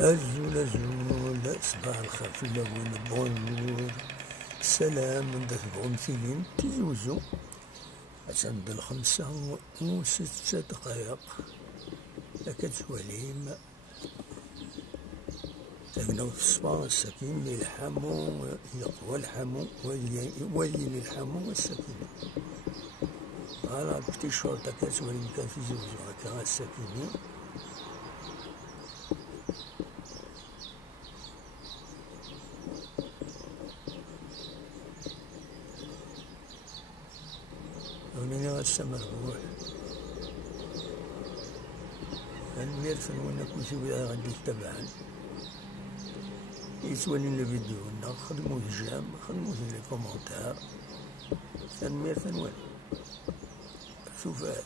أزول أزول صباح الخير في اللاوين بونجور سلام من ذات بغمثيلين تيزوزو عشان دا 5 و6 دقايق كتوليم تاقناو في الصباح السكين يلحمو يقوى الحمو ولي الحمو والسكينة فوالا بتي شورطة كتوليم كان في زوجو هكا السكينة ونيني غاسا مربوح الميرفن وانا كلشي بدا غادي يتبعن يتولينا فيديونا خدمو الجام خدمو لي كومونتير الميرفن وين شوفات